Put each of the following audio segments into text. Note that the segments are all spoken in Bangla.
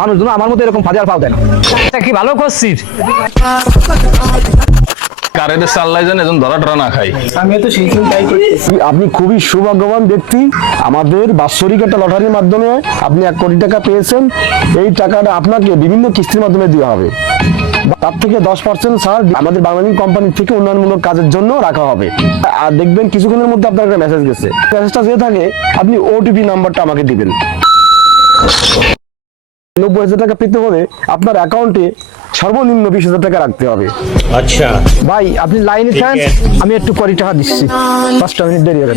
মানুষজন আমার মতো এরকম ফাঁদে আর পাও দেয় না। কি ভালো করছিস কারেন্টের চাল্লাই জানে এজন ধরা টরা না খাই। আমি তো সেই চিন্তাই করতেছি। আপনি খুবই সৌভাগ্যবান ব্যক্তি। আমাদের বাৎসরিক একটা লটারির মাধ্যমে আপনি 1 কোটি টাকা পেয়েছেন। এই টাকাটা আপনাকে বিভিন্ন কিস্তির মাধ্যমে দেওয়া হবে। তার থেকে 10% ছাড় আমাদের বাংলালিংক কোম্পানি থেকে উন্নয়নমূলক কাজের জন্য রাখা হবে। আর দেখবেন কিছুক্ষণের মধ্যে আপনার একটা মেসেজ গেছে। মেসেজটা যে থাকে আপনি ওটিপি নাম্বারটা আমাকে দিবেন। 90,000 টাকা পেতে হলে আপনার অ্যাকাউন্টে সর্বনিম্ন 20,000 টাকা রাখতে হবে। আচ্ছা ভাই আপনি লাইনে থাকেন, আমি একটু করি টাকা দিচ্ছি, 5টা মিনিট দেরি হবে।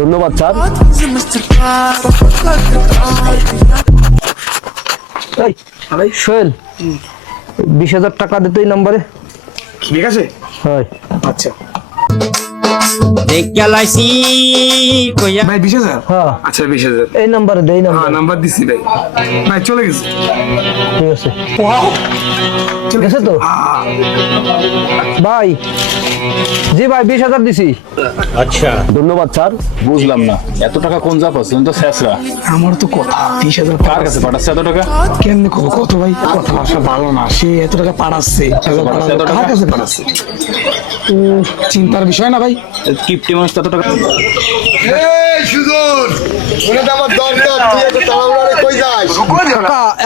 ধন্যবাদ স্যার। সোহেল 20,000 টাকা দিতে এই নম্বরে। ঠিক আছে, হয় আচ্ছা ভাই 20,000। হ্যাঁ আচ্ছা 20,000 এই নম্বরে দেই হ্যাঁ নাম্বার। নাম্বার দিছি ভাই। ভাই চলে গেছে। ঠিক আছে ঠিক আছে তো ভাই। জি ভাই 20,000 দিছি। আচ্ছা ধন্যবাদ স্যার। বুঝলাম না এত টাকা কোন যা পাচ্ছেন তো শেষরা আমার তো কথা 20,000 কার কাছে পাঠাচ্ছে এত টাকা? কেমনে কত ভাই কথা ভাষা ভালো না, সে এত টাকা পাঠাচ্ছে কার কাছে পাঠাচ্ছে? চিন্তার বিষয় না ভাই। কিপটি মানুষ এত টাকা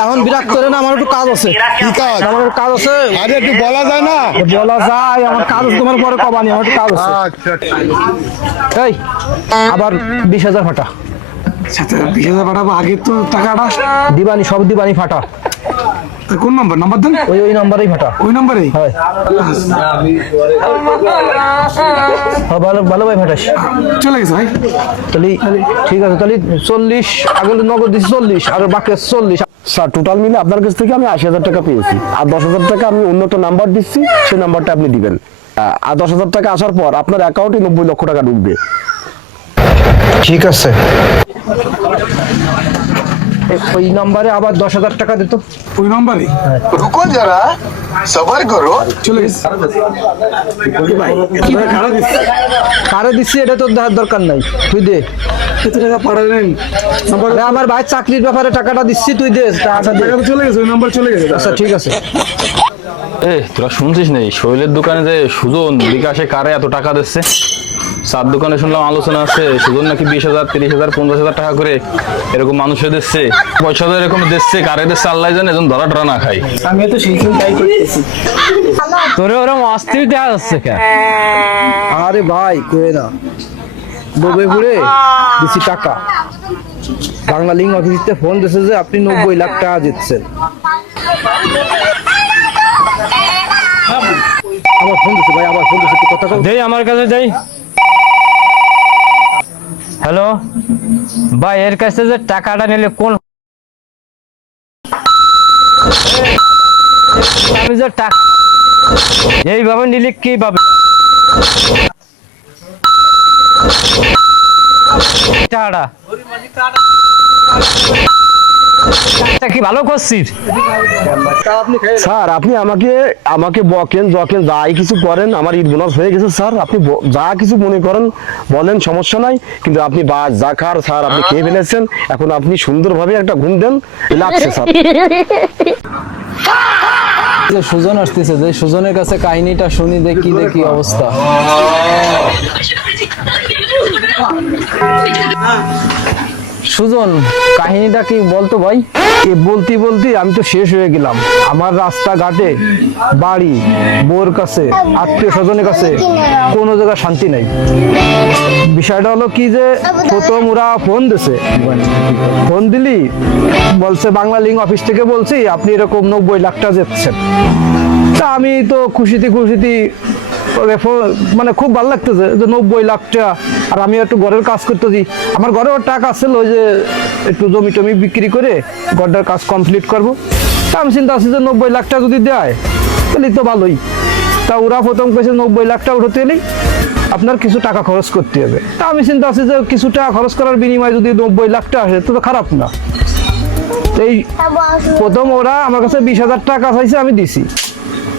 এখন বিরাট করে না, আমার একটু কাজ আছে। কি কাজ? আমার একটু কাজ আছে। আরে একটু বলা যায় না? বলা যায়, আমার কাজ আছে, তোমার পরে কবানি, আমার একটু কাজ আছে। এই আবার 20,000 ফাটা 20,000 পাঠাবো। আগে তো টাকাটা দিবানি, সব দিবানি ফাটা। কোন নাম্বার নাম্বার দেন? ওই নাম্বারেই ফাটা। ওই নাম্বারেই হয় ভালো ভালো ভাই ফাটাস। চলে গেছে ভাই। তাহলে ঠিক আছে, তাহলে 40 আগে নগদ দিচ্ছি 40 আর বাকি 40। স্যার টোটাল মিলে আপনার কাছ থেকে আমি 80,000 টাকা পেয়েছি। আর 10,000 টাকা আমি অন্য একটা নাম্বার দিচ্ছি, সেই নাম্বারটা আপনি দিবেন। আর 10,000 টাকা আসার পর আপনার অ্যাকাউন্টে 90 লক্ষ টাকা ঢুকবে। ঠিক আছে। ওই নাম্বারে আবার 10,000 টাকা দিত। ওই নাম্বারে रुको जरा सबर करो। চলে গেছে ভাই। এত টাকা কারা দিচ্ছে? কারে দিচ্ছি এটা তো দেওয়ার দরকার নাই, তুই দে। এত টাকা পাঠালেন নাম্বার? আরে আমার ভাই চাকরির ব্যাপারে টাকাটা দিচ্ছি, তুই দে টাকাটা দে। টাকা তো চলে গেছে, ওই নাম্বার চলে গেছে। আচ্ছা ঠিক আছে। এ তোরা শুনছিস নেই শৈলের দোকানে যে সুজন বিকাশে কারে এত টাকা দিচ্ছে? চার দোকানে শুনলাম আলোচনা আছে সুজন নাকি 20,000 30,000 50,000 টাকা করে এরকম মানুষে দিচ্ছে, পয়সা তো এরকম দিচ্ছে, কারে দিচ্ছে আল্লাহ জানে, এজন ধরা টরা না খাই। আমি তো সেই চিন্তাই করতেছি। তোরে ওরকম অস্থির দেওয়া যাচ্ছে কেন? আরে ভাই কই না, ডুবে ঘুরে দিছি টাকা। বাংলালিংক অফিসে ফোন দিয়েছে যে আপনি 90 লাখ টাকা জিতছেন। আবার ফোন দিছে ভাই, আবার ফোন দিছে, একটু কথা কও। দেই আমার কাছে যাই। হ্যালো ভাই, এর কাছে যে টাকাটা নিলে কোন আমি যে টাকা এইভাবে নিলে কি ভাবে টাকাটা কি ভালো করছিস? স্যার আপনি আমাকে বকেন জকেন যাই কিছু করেন, আমার ঈদ বোনাস হয়ে গেছে স্যার। আপনি যা কিছু মনে করেন বলেন, সমস্যা নাই। কিন্তু আপনি যা খার স্যার আপনি খেয়ে ফেলেছেন, এখন আপনি সুন্দরভাবে একটা ঘুম দেন, লাগছে স্যার। সুজন আসতেছে, যে সুজনের কাছে কাহিনীটা শুনি, দেখি দেখি অবস্থা। সুজন কাহিনীটা কি বলতো ভাই? বলতে বলতে আমি তো শেষ হয়ে গেলাম। আমার রাস্তাঘাটে বাড়ি, বোর কাছে, আত্মীয় স্বজনের কাছে কোনো জায়গায় শান্তি নাই। বিষয়টা হলো কি যে প্রথম ওরা ফোন দিছে, ফোন দিলি বলছে বাংলালিংক অফিস থেকে বলছি আপনি এরকম 90 লাখ টাকা জিতছেন। তা আমি তো খুশিতে মানে খুব ভালো লাগতেছে যে 90 লাখ টাকা। আর আমি একটু ঘরের কাজ করতেছি, আমার ঘরেও টাকা আসছিল, ওই যে একটু জমি টমি বিক্রি করে ঘরটার কাজ কমপ্লিট করবো। তা আমি চিন্তা করছি যে 90 লাখ টাকা যদি দেয় তাহলে তো ভালোই। তা ওরা প্রথম কেছে 90 লাখ টাকা উঠতে এলেই আপনার কিছু টাকা খরচ করতে হবে। তা আমি চিন্তা করছি যে কিছু টাকা খরচ করার বিনিময়ে যদি 90 লাখ টাকা আসে তো খারাপ না। এই প্রথম ওরা আমার কাছে 20,000 টাকা চাইছে, আমি দিছি।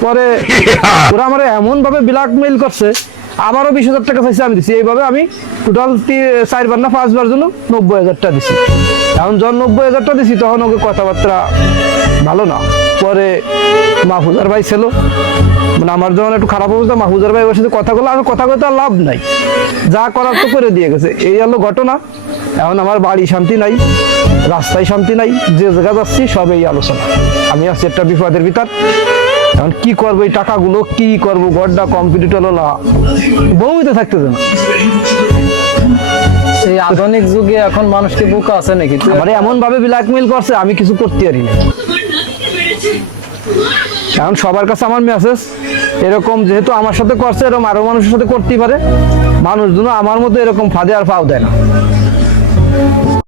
পরে ওরা আমার এমন ভাবে ব্ল্যাকমেইল করছে, আবারও 20,000 টাকা চাইছে, আমি দিছি। এইভাবে আমি টোটাল 4বার না 5বার জন্য 90,000 টাকা দিছি। এখন যখন 90,000 দিছি তখন ওকে কথাবার্তা ভালো না। পরে মাহফুজার ভাই ছিল, মানে আমার যখন একটু খারাপ অবস্থা, মাহফুজার ভাই ওর সাথে কথা বললো, আমি কথা বলতে আর লাভ নাই, যা করার তো করে দিয়ে গেছে। এই হলো ঘটনা। এখন আমার বাড়ি শান্তি নাই, রাস্তায় শান্তি নাই, যে জায়গা যাচ্ছি সব এই আলোচনা। আমি আছি একটা বিপদের ভিতর। এখন কি করবো, এই টাকাগুলো কি করবো, ঘরটা কমপ্লিট হলো না, বউতে থাকতে দেন। এই আধুনিক যুগে এখন মানুষ কি বোকা আছে নাকি? তুই মানে এমন ভাবে ব্ল্যাকমেইল করছে, আমি কিছু করতে পারি না। এখন সবার কাছে আমার মেসেজ, এরকম যেহেতু আমার সাথে করছে, এরকম আরো মানুষের সাথে করতেই পারে। মানুষ যেন আমার মতো এরকম ফাঁদে আর পাও দেয় না।